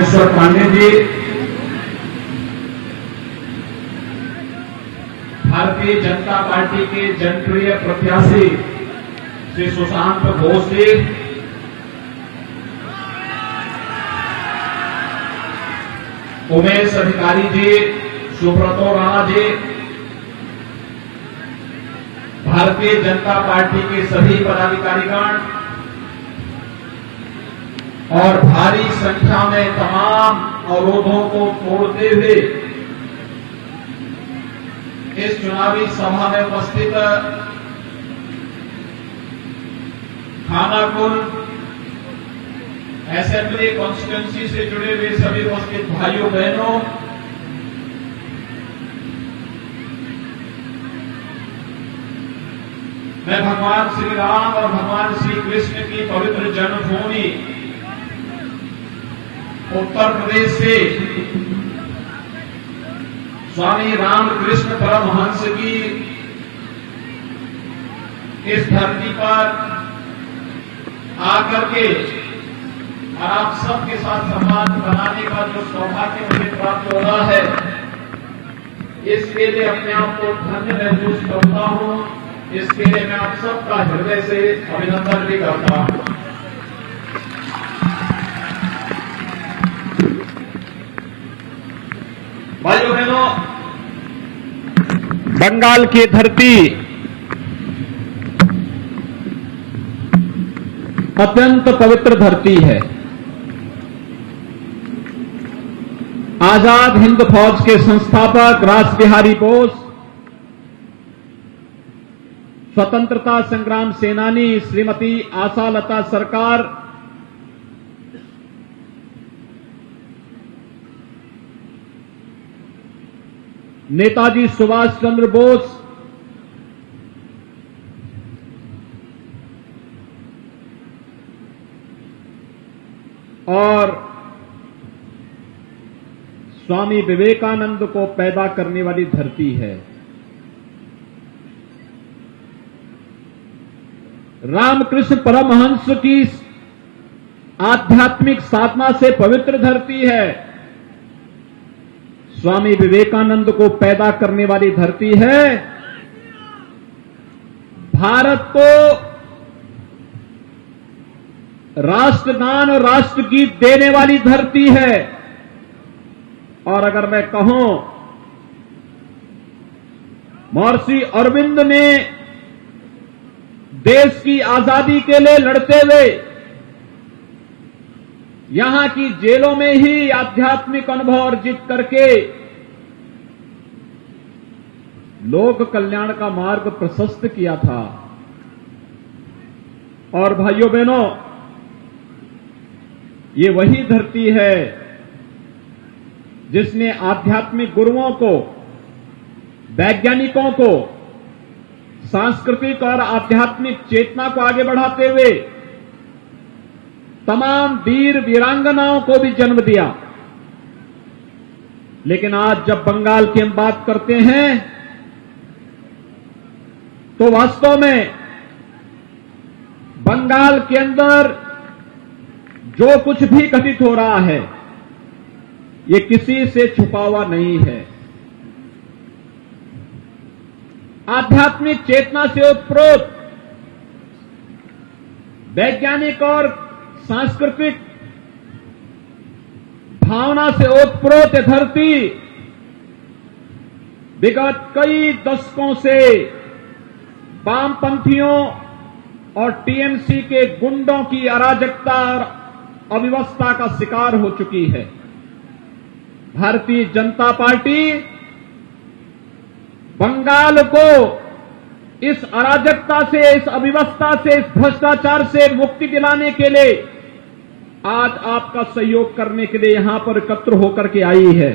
Rameshwar Pandey ji, Bharatiya Janata party के जनप्रिय प्रत्याशी श्री सुशांत घोष जी, उमेश अधिकारी जी, सुब्रतो राणा जी, भारतीय जनता पार्टी के सभी पदाधिकारीगण और भारी संख्या में तमाम अवरोधों को तोड़ते हुए इस चुनावी सभा में उपस्थित खानाकुल असेंबली कॉन्स्टिट्यूंसी से जुड़े हुए सभी उपस्थित भाइयों बहनों, मैं भगवान श्री राम और भगवान श्री कृष्ण की पवित्र जन्मभूमि उत्तर प्रदेश से स्वामी रामकृष्ण परमहंस की इस धरती पर आकर के और आप सबके साथ संवाद बनाने का जो सौभाग्य मुझे प्राप्त हो रहा है, इसके लिए अपने आप को धन्य महसूस करता हूं। इसके लिए मैं आप सबका हृदय से अभिनंदन भी करता हूं। भाइयों बहनों, बंगाल की धरती अत्यंत पवित्र धरती है। आजाद हिंद फौज के संस्थापक रासबिहारी बोस, स्वतंत्रता संग्राम सेनानी श्रीमती आशालता सरकार, नेताजी सुभाष चंद्र बोस, और स्वामी विवेकानंद को पैदा करने वाली धरती है। रामकृष्ण परमहंस की आध्यात्मिक साधना से पवित्र धरती है। स्वामी विवेकानंद को पैदा करने वाली धरती है। भारत को राष्ट्रगान और राष्ट्रगीत देने वाली धरती है। और अगर मैं कहूं, महर्षि अरविंद ने देश की आजादी के लिए लड़ते हुए यहां की जेलों में ही आध्यात्मिक अनुभव अर्जित करके लोक कल्याण का मार्ग प्रशस्त किया था। और भाइयों बहनों, ये वही धरती है जिसने आध्यात्मिक गुरुओं को, वैज्ञानिकों को, सांस्कृतिक और आध्यात्मिक चेतना को आगे बढ़ाते हुए तमाम वीर वीरांगनाओं को भी जन्म दिया। लेकिन आज जब बंगाल की हम बात करते हैं तो वास्तव में बंगाल के अंदर जो कुछ भी घटित हो रहा है, ये किसी से छुपा हुआ नहीं है। आध्यात्मिक चेतना से ओतप्रोत, वैज्ञानिक और सांस्कृतिक भावना से ओतप्रोत ये धरती विगत कई दशकों से वामपंथियों और टीएमसी के गुंडों की अराजकता और अव्यवस्था का शिकार हो चुकी है। भारतीय जनता पार्टी बंगाल को इस अराजकता से, इस अव्यवस्था से, इस भ्रष्टाचार से मुक्ति दिलाने के लिए आज आपका सहयोग करने के लिए यहां पर एकत्र होकर के आई है।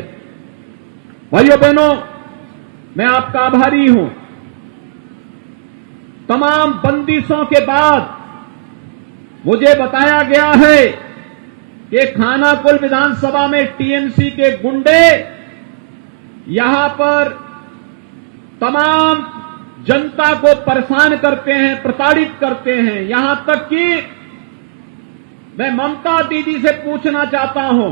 भाइयों बहनों, मैं आपका आभारी हूं। तमाम बंदिशों के बाद मुझे बताया गया है कि खानाकुल विधानसभा में टीएमसी के गुंडे यहां पर तमाम जनता को परेशान करते हैं, प्रताड़ित करते हैं। यहां तक कि मैं ममता दीदी से पूछना चाहता हूं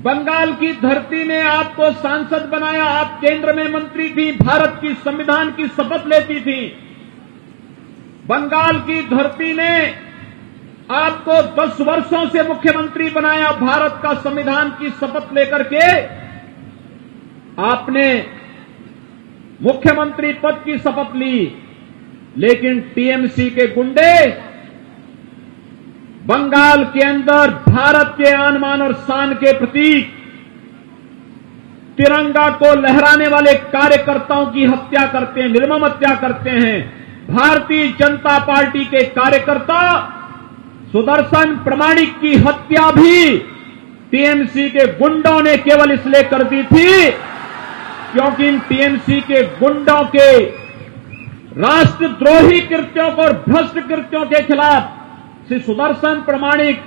बंगाल की धरती ने आपको सांसद बनाया, आप केंद्र में मंत्री थी, भारत की संविधान की शपथ लेती थी। बंगाल की धरती ने आपको 10 वर्षों से मुख्यमंत्री बनाया, भारत का संविधान की शपथ लेकर के आपने मुख्यमंत्री पद की शपथ ली। लेकिन टीएमसी के गुंडे बंगाल के अंदर भारत के आन बान और शान के प्रतीक तिरंगा को लहराने वाले कार्यकर्ताओं की हत्या करते हैं, निर्मम हत्या करते हैं। भारतीय जनता पार्टी के कार्यकर्ता सुदर्शन प्रमाणिक की हत्या भी टीएमसी के गुंडों ने केवल इसलिए कर दी थी क्योंकि इन टीएमसी के गुंडों के राष्ट्रद्रोही कृत्यों को और भ्रष्ट कृत्यों के खिलाफ श्री सुदर्शन प्रमाणिक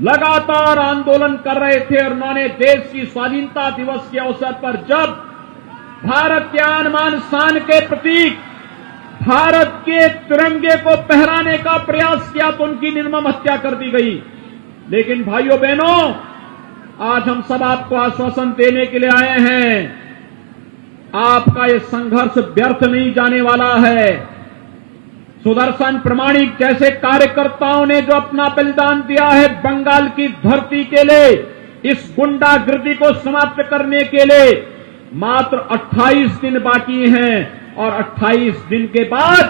लगातार आंदोलन कर रहे थे। और उन्होंने देश की स्वाधीनता दिवस के अवसर पर जब भारत के आन बान शान के प्रतीक भारत के तिरंगे को फहराने का प्रयास किया तो उनकी निर्मम हत्या कर दी गई। लेकिन भाइयों बहनों, आज हम सब आपको आश्वासन देने के लिए आए हैं, आपका ये संघर्ष व्यर्थ नहीं जाने वाला है। सुदर्शन प्रमाणिक जैसे कार्यकर्ताओं ने जो अपना बलिदान दिया है बंगाल की धरती के लिए, इस गुंडागिर्दी को समाप्त करने के लिए मात्र 28 दिन बाकी हैं और 28 दिन के बाद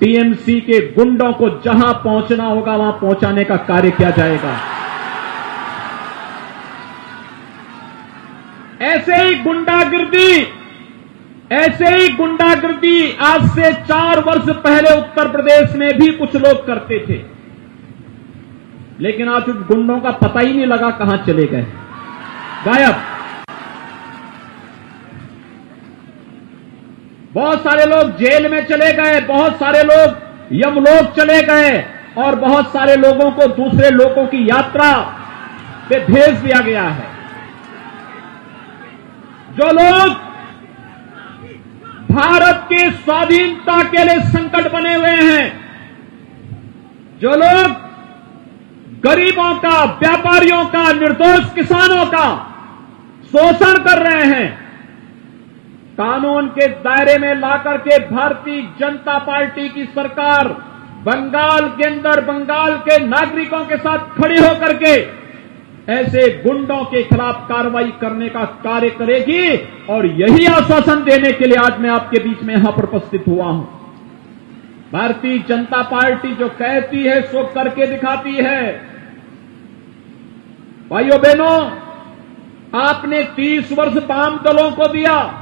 टीएमसी के गुंडों को जहां पहुंचना होगा वहां पहुंचाने का कार्य किया जाएगा। ऐसे ही गुंडागिर्दी आज से 4 वर्ष पहले उत्तर प्रदेश में भी कुछ लोग करते थे, लेकिन आज उन गुंडों का पता ही नहीं लगा कहां चले गए, गायब। बहुत सारे लोग जेल में चले गए, बहुत सारे लोग यमलोक चले गए और बहुत सारे लोगों को दूसरे लोगों की यात्रा पे भेज दिया गया है। जो लोग भारत की स्वाधीनता के लिए संकट बने हुए हैं, जो लोग गरीबों का, व्यापारियों का, निर्दोष किसानों का शोषण कर रहे हैं, कानून के दायरे में लाकर के भारतीय जनता पार्टी की सरकार बंगाल के अंदर बंगाल के नागरिकों के साथ खड़ी होकर के ऐसे गुंडों के खिलाफ कार्रवाई करने का कार्य करेगी। और यही आश्वासन देने के लिए आज मैं आपके बीच में यहां पर उपस्थित हुआ हूं। भारतीय जनता पार्टी जो कहती है सो करके दिखाती है। भाइयों बहनों, आपने 30 वर्ष वाम दलों को दिया,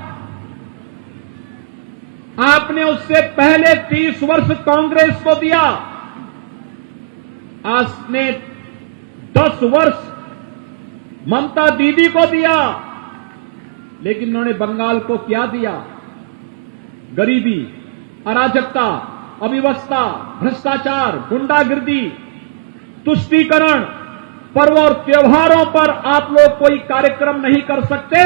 आपने उससे पहले 30 वर्ष कांग्रेस को दिया, आपने 10 वर्ष ममता दीदी को दिया, लेकिन उन्होंने बंगाल को क्या दिया? गरीबी, अराजकता, अव्यवस्था, भ्रष्टाचार, गुंडागिर्दी, तुष्टीकरण। पर्व और त्योहारों पर आप लोग कोई कार्यक्रम नहीं कर सकते,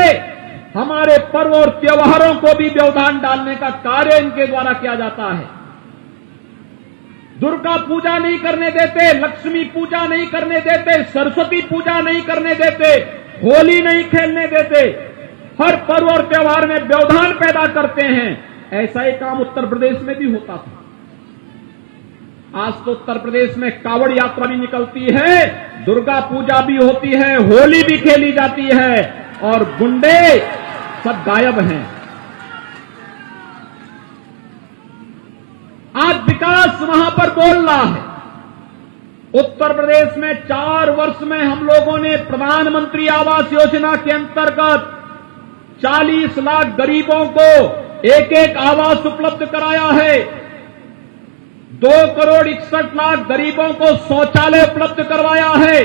हमारे पर्व और त्योहारों को भी व्यवधान डालने का कार्य इनके द्वारा किया जाता है। दुर्गा पूजा नहीं करने देते, लक्ष्मी पूजा नहीं करने देते, सरस्वती पूजा नहीं करने देते, होली नहीं खेलने देते, हर पर्व और त्योहार में व्यवधान पैदा करते हैं। ऐसा ही काम उत्तर प्रदेश में भी होता था। आज तो उत्तर प्रदेश में कावड़ यात्रा भी निकलती है, दुर्गा पूजा भी होती है, होली भी खेली जाती है और गुंडे सब गायब हैं। आज विकास वहां पर बोल रहा है। उत्तर प्रदेश में 4 वर्ष में हम लोगों ने प्रधानमंत्री आवास योजना के अंतर्गत 40 लाख गरीबों को एक आवास उपलब्ध कराया है। 2 करोड़ 61 लाख गरीबों को शौचालय उपलब्ध करवाया है।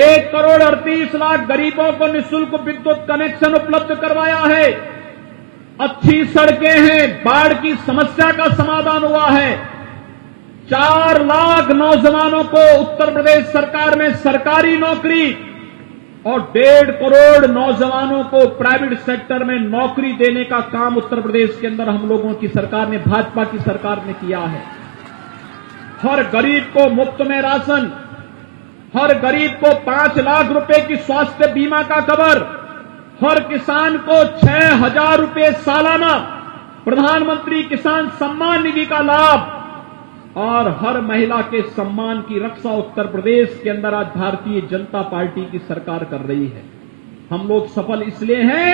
1 करोड़ 38 लाख गरीबों को निःशुल्क विद्युत कनेक्शन उपलब्ध करवाया है। अच्छी सड़कें हैं, बाढ़ की समस्या का समाधान हुआ है। 4 लाख नौजवानों को उत्तर प्रदेश सरकार में सरकारी नौकरी और 1.5 करोड़ नौजवानों को प्राइवेट सेक्टर में नौकरी देने का काम उत्तर प्रदेश के अंदर हम लोगों की सरकार ने, भाजपा की सरकार ने किया है। हर गरीब को मुफ्त में राशन, हर गरीब को 5 लाख रुपए की स्वास्थ्य बीमा का कवर, हर किसान को 6,000 रुपए सालाना प्रधानमंत्री किसान सम्मान निधि का लाभ और हर महिला के सम्मान की रक्षा उत्तर प्रदेश के अंदर आज भारतीय जनता पार्टी की सरकार कर रही है। हम लोग सफल इसलिए हैं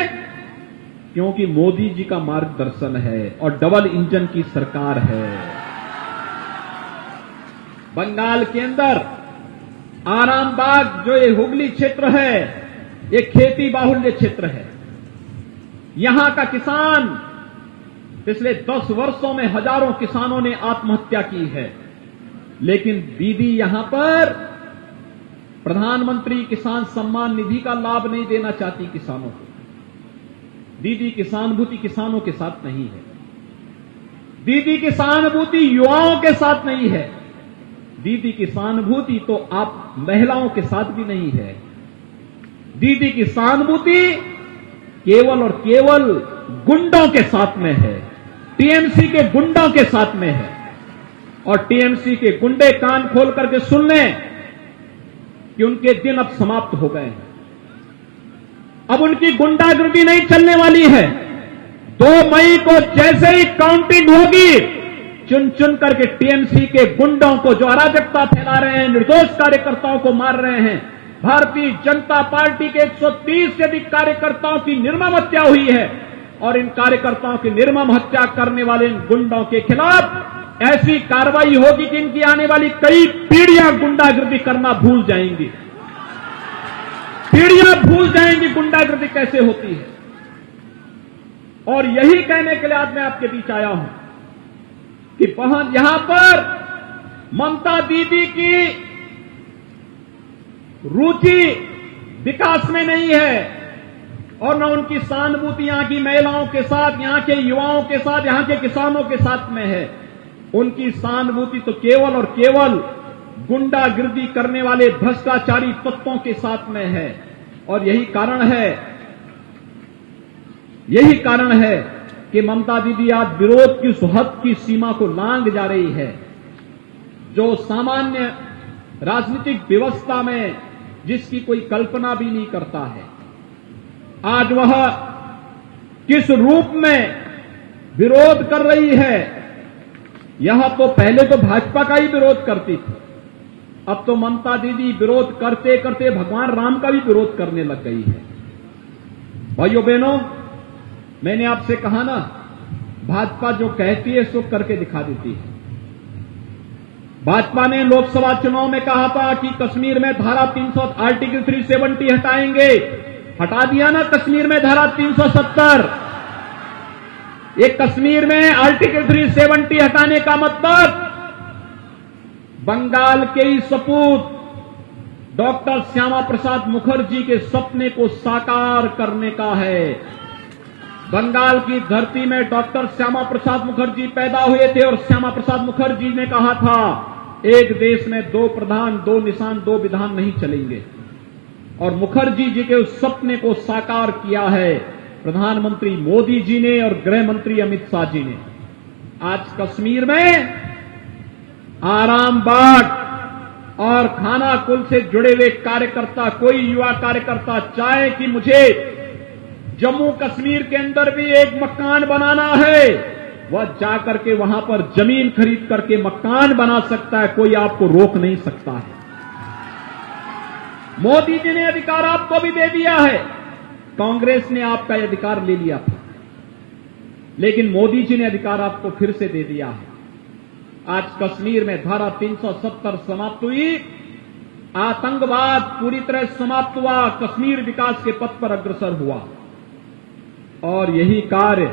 क्योंकि मोदी जी का मार्गदर्शन है और डबल इंजन की सरकार है। बंगाल के अंदर आरामबाग जो ये हुगली क्षेत्र है, ये खेती बाहुल्य क्षेत्र है। यहां का किसान पिछले 10 वर्षों में हजारों किसानों ने आत्महत्या की है, लेकिन दीदी यहां पर प्रधानमंत्री किसान सम्मान निधि का लाभ नहीं देना चाहती किसानों को। दीदी की सहानुभूति किसानों के साथ नहीं है। दीदी की सहानुभूति युवाओं के साथ नहीं है। दीदी की सहानुभूति तो आप महिलाओं के साथ भी नहीं है। दीदी की सहानुभूति केवल और केवल गुंडों के साथ में है, टीएमसी के गुंडों के साथ में है। और टीएमसी के गुंडे कान खोल करके सुन लें कि उनके दिन अब समाप्त हो गए हैं। अब उनकी गुंडागर्दी नहीं चलने वाली है। 2 मई को जैसे ही काउंटिंग होगी, चुन चुन करके टीएमसी के गुंडों को जो अराजकता फैला रहे हैं, निर्दोष कार्यकर्ताओं को मार रहे हैं, भारतीय जनता पार्टी के 130 से अधिक कार्यकर्ताओं की निर्मम हत्या हुई है और इन कार्यकर्ताओं की निर्मम हत्या करने वाले इन गुंडों के खिलाफ ऐसी कार्रवाई होगी कि इनकी आने वाली कई पीढ़ियां गुंडागर्दी करना भूल जाएंगी। पीढ़ियां भूल जाएंगी गुंडागर्दी कैसे होती है। और यही कहने के लिए आज मैं आपके बीच आया हूं कि यहां पर ममता दीदी की रुचि विकास में नहीं है और न उनकी सहानुभूति यहां की महिलाओं के साथ, यहां के युवाओं के साथ, यहां के किसानों के साथ में है। उनकी सहानुभूति तो केवल और केवल गुंडागिर्दी करने वाले भ्रष्टाचारी तत्वों के साथ में है। और यही कारण है कि ममता दीदी आज विरोध की सुहद की सीमा को लांघ जा रही है। जो सामान्य राजनीतिक व्यवस्था में जिसकी कोई कल्पना भी नहीं करता है, आज वह किस रूप में विरोध कर रही है। यह तो पहले तो भाजपा का ही विरोध करती थी, अब तो ममता दीदी विरोध करते करते भगवान राम का भी विरोध करने लग गई है। भाइयों बहनों, मैंने आपसे कहा ना, भाजपा जो कहती है सो करके दिखा देती है। भाजपा ने लोकसभा चुनाव में कहा था कि कश्मीर में धारा 300 आर्टिकल 370 हटाएंगे, हटा दिया ना कश्मीर में धारा 370। ये कश्मीर में आर्टिकल 370 हटाने का मतलब बंगाल के ही सपूत डॉक्टर श्यामा प्रसाद मुखर्जी के सपने को साकार करने का है। बंगाल की धरती में डॉक्टर श्यामा प्रसाद मुखर्जी पैदा हुए थे और श्यामा प्रसाद मुखर्जी ने कहा था, एक देश में 2 प्रधान, 2 निशान, 2 विधान नहीं चलेंगे। और मुखर्जी जी के उस सपने को साकार किया है प्रधानमंत्री मोदी जी ने और गृह मंत्री अमित शाह जी ने। आज कश्मीर में आरामबाग और खानाकुल से जुड़े हुए कार्यकर्ता, कोई युवा कार्यकर्ता चाहे कि मुझे जम्मू कश्मीर के अंदर भी एक मकान बनाना है, वह जाकर के वहां पर जमीन खरीद करके मकान बना सकता है। कोई आपको रोक नहीं सकता है। मोदी जी ने अधिकार आपको भी दे दिया है, कांग्रेस ने आपका अधिकार ले लिया था, लेकिन मोदी जी ने अधिकार आपको फिर से दे दिया है। आज कश्मीर में धारा 370 समाप्त हुई, आतंकवाद पूरी तरह समाप्त हुआ, कश्मीर विकास के पथ पर अग्रसर हुआ। और यही कार्य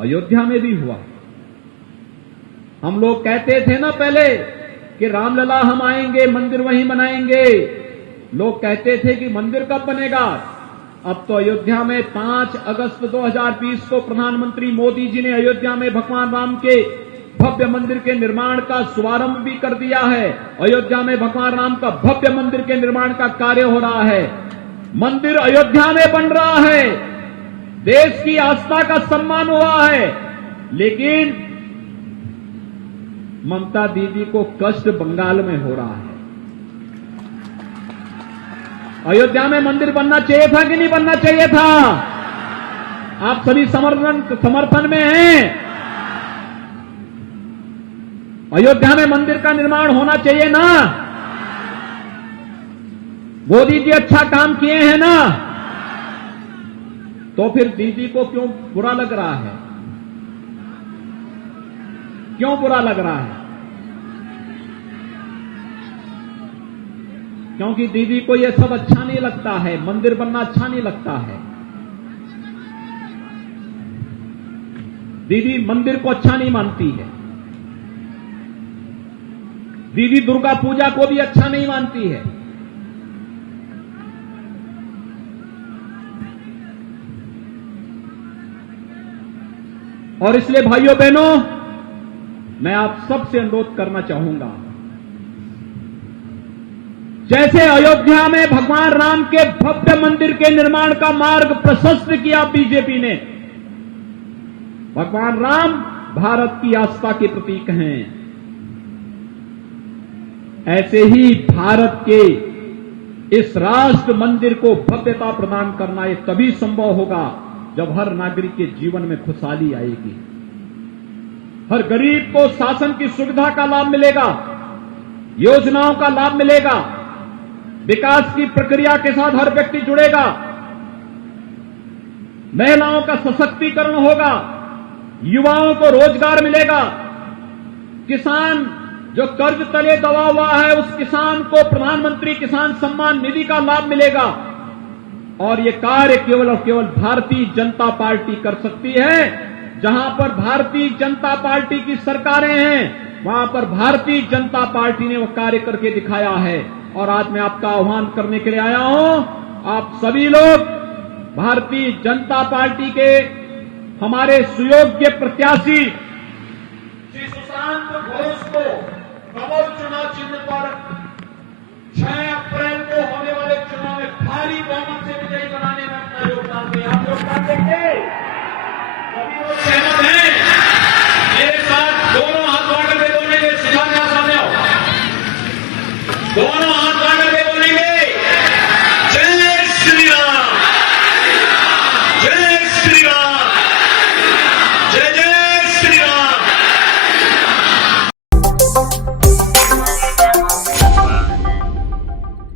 अयोध्या में भी हुआ। हम लोग कहते थे ना पहले कि रामलला हम आएंगे, मंदिर वहीं बनाएंगे। लोग कहते थे कि मंदिर कब बनेगा। अब तो अयोध्या में 5 अगस्त 2020 को प्रधानमंत्री मोदी जी ने अयोध्या में भगवान राम के भव्य मंदिर के निर्माण का शुभारंभ भी कर दिया है। अयोध्या में भगवान राम का भव्य मंदिर के निर्माण का कार्य हो रहा है। मंदिर अयोध्या में बन रहा है, देश की आस्था का सम्मान हुआ है। लेकिन ममता दीदी को कष्ट बंगाल में हो रहा है। अयोध्या में मंदिर बनना चाहिए था कि नहीं बनना चाहिए था? आप सभी समर्थन में हैं। अयोध्या में मंदिर का निर्माण होना चाहिए ना? मोदी जी अच्छा काम किए हैं ना? तो फिर दीदी को क्यों बुरा लग रहा है? क्यों बुरा लग रहा है? क्योंकि दीदी को यह सब अच्छा नहीं लगता है, मंदिर बनना अच्छा नहीं लगता है। दीदी मंदिर को अच्छा नहीं मानती है। दीदी दुर्गा पूजा को भी अच्छा नहीं मानती है। और इसलिए भाइयों बहनों, मैं आप सबसे अनुरोध करना चाहूंगा, जैसे अयोध्या में भगवान राम के भव्य मंदिर के निर्माण का मार्ग प्रशस्त किया बीजेपी ने, भगवान राम भारत की आस्था के प्रतीक हैं, ऐसे ही भारत के इस राष्ट्र मंदिर को भव्यता प्रदान करना ये तभी संभव होगा जब हर नागरिक के जीवन में खुशहाली आएगी, हर गरीब को शासन की सुविधा का लाभ मिलेगा, योजनाओं का लाभ मिलेगा, विकास की प्रक्रिया के साथ हर व्यक्ति जुड़ेगा, महिलाओं का सशक्तिकरण होगा, युवाओं को रोजगार मिलेगा, किसान जो कर्ज तले दबा हुआ है उस किसान को प्रधानमंत्री किसान सम्मान निधि का लाभ मिलेगा। और ये कार्य केवल और केवल भारतीय जनता पार्टी कर सकती है। जहां पर भारतीय जनता पार्टी की सरकारें हैं वहां पर भारतीय जनता पार्टी ने वो कार्य करके दिखाया है। और आज मैं आपका आह्वान करने के लिए आया हूं, आप सभी लोग भारतीय जनता पार्टी के हमारे सुयोग्य प्रत्याशी श्री सुशांत घोष को कमल चुनाव चिन्ह पर 6 अप्रैल को होने वाले चुनाव में भारी बहुमत से विजयी बनाने में अपना योगदान दें। आप योगदान देंगे?